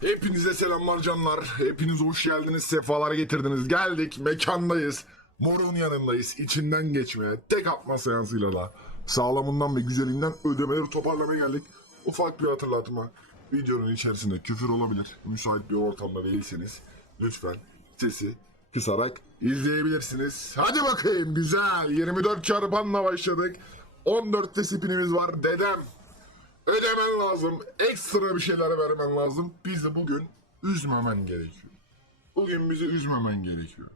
Hepinize selamlar canlar. Hepiniz hoş geldiniz, sefalar getirdiniz. Geldik, mekandayız. Morun yanındayız. İçinden geçmeye, tek atma seansıyla da sağlamından ve güzelinden ödemeleri toparlamaya geldik. Ufak bir hatırlatma. Videonun içerisinde küfür olabilir. Müsait bir ortamda değilseniz lütfen sesi kısarak izleyebilirsiniz. Hadi bakayım güzel. 24 çarpanla başladık. 14 de spinimiz var. Dedem ödemen lazım. Ekstra bir şeyler vermen lazım. Bizi bugün üzmemen gerekiyor. Bugün bizi üzmemen gerekiyor.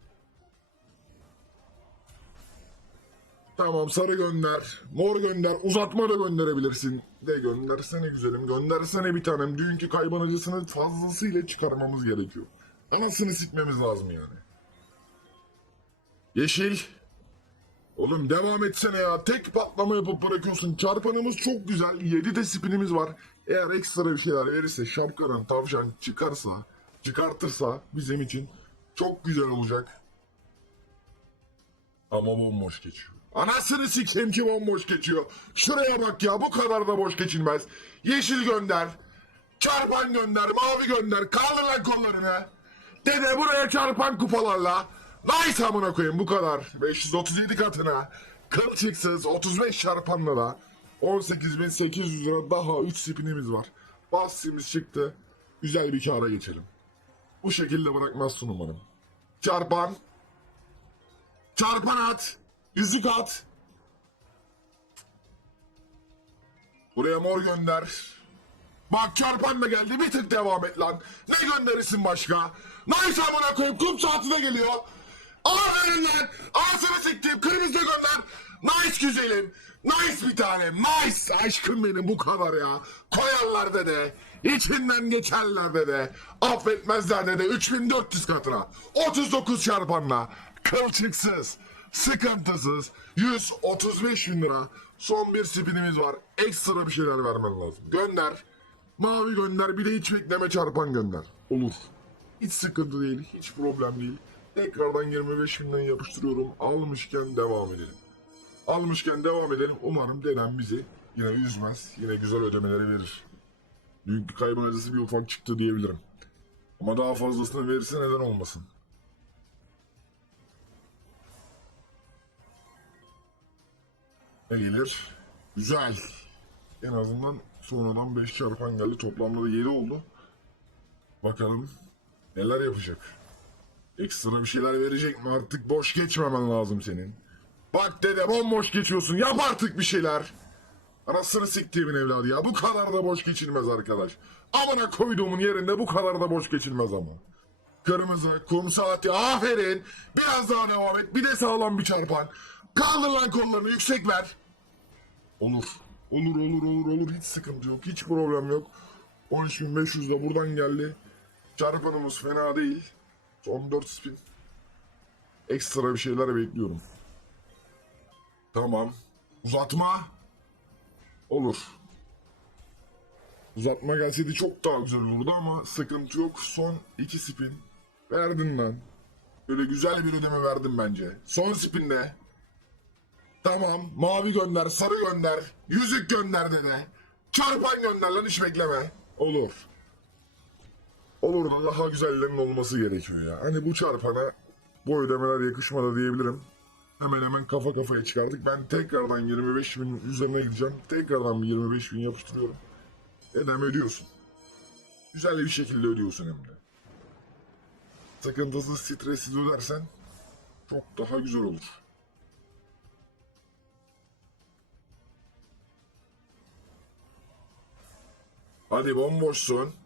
Tamam sarı gönder, mor gönder, uzatma da gönderebilirsin. De göndersene güzelim, göndersene bir tanem. Dünkü kayban acısını fazlasıyla çıkarmamız gerekiyor. Anasını sikmemiz lazım yani. Yeşil. Oğlum devam etsene ya. Tek patlama yapıp bırakıyorsun. Çarpanımız çok güzel. 7 de spinimiz var. Eğer ekstra bir şeyler verirse şapkadan tavşan çıkarsa, çıkartırsa bizim için çok güzel olacak. Ama bomboş geçiyor. Anasını sikeyim ki bomboş geçiyor. Şuraya bak ya bu kadar da boş geçilmez. Yeşil gönder. Çarpan gönder, mavi gönder. Kaldır lan kollarını. Dede buraya çarpan kupalarla. Nice amına koyayım bu kadar. 537 katına. Kılçıksız 35 çarpanla da 18.800 lira daha 3 spinimiz var. Basimiz çıktı. Güzel bir kara geçelim. Bu şekilde bırakmazsın umarım. Çarpan. Çarpan at. Yüzük at. Buraya mor gönder. Bak çarpan da geldi bir tık devam et lan. Ne gönderirsin başka? Nice amına koyayım kum saatine geliyor. Aferin lan. Ağzını siktim kırmızı gönder. Nice güzelim. Nice bir tanem. Nice aşkım benim bu kadar ya. Koyarlar dede. İçinden geçerler dede. Affetmezler dede. 3400 katına. 39 çarpanla. Kılçıksız. Sıkıntısız. 135 bin lira. Son bir spinimiz var. Ekstra bir şeyler vermen lazım. Gönder. Mavi gönder bir de hiç bekleme çarpan gönder. Olur. Hiç sıkıntı değil. Hiç problem değil. Tekrardan 25 binden yapıştırıyorum. Almışken devam edelim. Almışken devam edelim. Umarım dedem bizi yine üzmez. Yine güzel ödemeleri verir. Dünkü kaybın acısı bir ufak çıktı diyebilirim. Ama daha fazlasını verirse neden olmasın. Ne gelir? Güzel. En azından sonradan 5 çarpan geldi. Toplamda da 7 oldu. Bakalım neler yapacak. Ekstra bir şeyler verecek mi artık? Boş geçmemen lazım senin. Bak dede bomboş geçiyorsun. Yap artık bir şeyler. Anasını siktiğimin evladı ya. Bu kadar da boş geçilmez arkadaş. Amına koyduğumun yerinde bu kadar da boş geçilmez ama. Kırmızı, kum saati, aferin. Biraz daha devam et. Bir de sağlam bir çarpan. Kaldır lan kollarını yüksek ver. Olur. Olur olur olur olur. Hiç sıkıntı yok. Hiç problem yok. 13.500 da buradan geldi. Çarpanımız fena değil. Son 4 spin. Ekstra bir şeyler bekliyorum. Tamam. Uzatma. Olur. Uzatma gelseydi çok daha güzel olurdu ama sıkıntı yok. Son 2 spin. Verdin lan. Böyle güzel bir ödeme verdim bence. Son spinde. Tamam. Mavi gönder, sarı gönder. Yüzük gönder dede. Çarpan gönder lan hiç bekleme. Olur. Olur da daha güzellerin olması gerekiyor ya. Hani bu çarpana bu ödemeler yakışmadı diyebilirim. Hemen hemen kafa kafaya çıkardık. Ben tekrardan 25 bin üzerine gideceğim. Tekrardan bir 25 bin yapıştırıyorum. Dedem ödüyorsun. Güzel bir şekilde ödüyorsun hem de. Sıkıntısız, stressiz ödersen çok daha güzel olur. Hadi bomboşsun.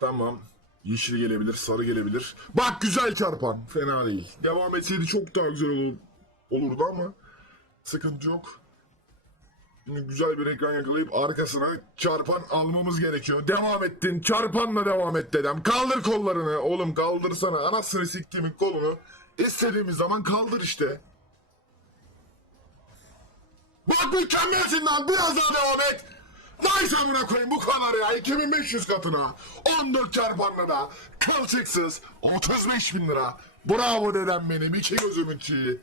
Tamam. Yeşil gelebilir, sarı gelebilir. Bak güzel çarpan. Fena değil. Devam etseydi çok daha güzel olur, olurdu ama sıkıntı yok. Şimdi güzel bir ekran yakalayıp arkasına çarpan almamız gerekiyor. Devam ettin. Çarpanla devam et dedem. Kaldır kollarını. Oğlum kaldırsana. Anasını siktiğimin kolunu. İstediğimiz zaman kaldır işte. Bak mükemmelsin lan. Biraz daha devam et. Nice amına koyayım bu kadar ya. 2500 katına. 14 çarpanla da. Kılçıksız. 35 bin lira. Bravo dedem benim. İki gözümün çiği.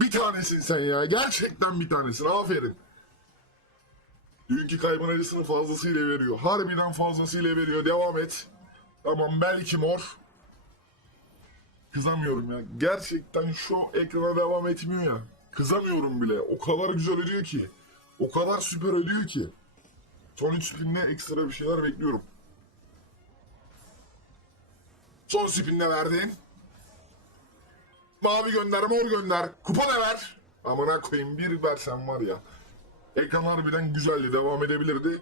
Bir tanesin sen ya. Gerçekten bir tanesin. Aferin. Dünkü kaybın acısını fazlasıyla veriyor. Harbiden fazlasıyla veriyor. Devam et. Tamam belki mor. Kızamıyorum ya. Gerçekten şu ekrana devam etmiyor ya. Kızamıyorum bile. O kadar güzel ödüyor ki. O kadar süper ödüyor ki. Son 3 spinle ekstra bir şeyler bekliyorum. Son spinle verdin. Mavi gönder, mor gönder. Kupa da ver. Amına koyayım bir versen var ya. Ekran harbiden güzeldi. Devam edebilirdi.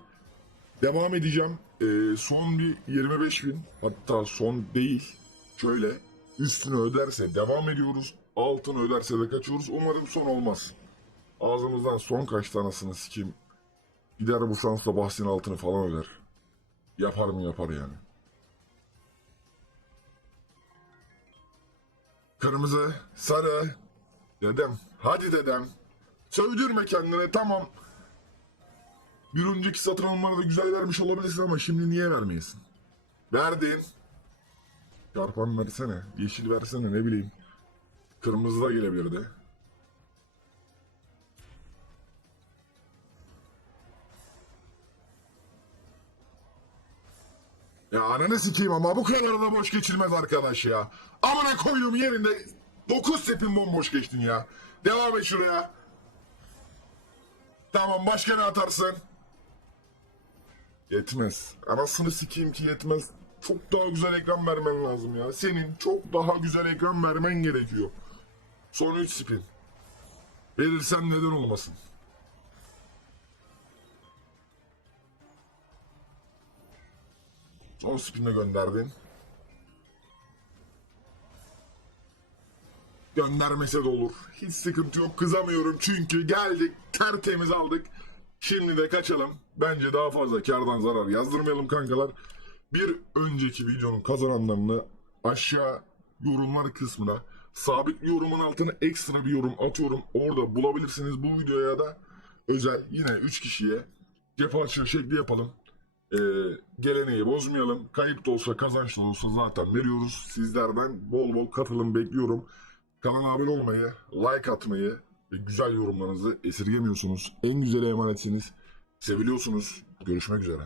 Devam edeceğim. Ee, son bir 25 bin. Hatta son değil. Şöyle üstünü öderse devam ediyoruz. Altını öderse de kaçıyoruz. Umarım son olmaz. Ağzımızdan son kaç tanesini sikeyim. Gider bu şansla bahsin altını falan öder. Yapar mı yapar yani. Kırmızı, sarı. Dedem, hadi dedem. Sövdürme kendine tamam. Bir önceki satın almaları da güzel vermiş olabilirsin ama şimdi niye vermeyesin? Verdin. Çarpan versene. Yeşil versene ne bileyim. Kırmızı da gelebilirdi. Ya ananı sikeyim ama bu kadar da boş geçilmez arkadaş ya. Amına koyduğum yerinde 9 sepin bomboş geçtin ya. Devam et şuraya. Tamam başka ne atarsın? Yetmez. Anasını sikeyim ki yetmez. Çok daha güzel ekran vermen lazım ya. Senin çok daha güzel ekran vermen gerekiyor. Son 3 spin. Verirsen neden olmasın? Son spin'e gönderdin. Göndermese de olur. Hiç sıkıntı yok. Kızamıyorum çünkü geldik. Tertemiz aldık. Şimdi de kaçalım. Bence daha fazla kardan zarar yazdırmayalım kankalar. Bir önceki videonun kazananlarını aşağı yorumlar kısmına sabit bir yorumun altına ekstra bir yorum atıyorum. Orada bulabilirsiniz bu videoya da özel yine 3 kişiye cep açığı şekli yapalım. Ee, geleneği bozmayalım. Kayıp da olsa kazanç da olsa zaten veriyoruz. Sizlerden bol bol katılım bekliyorum. Kanala abone olmayı, like atmayı ve güzel yorumlarınızı esirgemiyorsunuz. En güzel emanetsiniz. Seviliyorsunuz. Görüşmek üzere.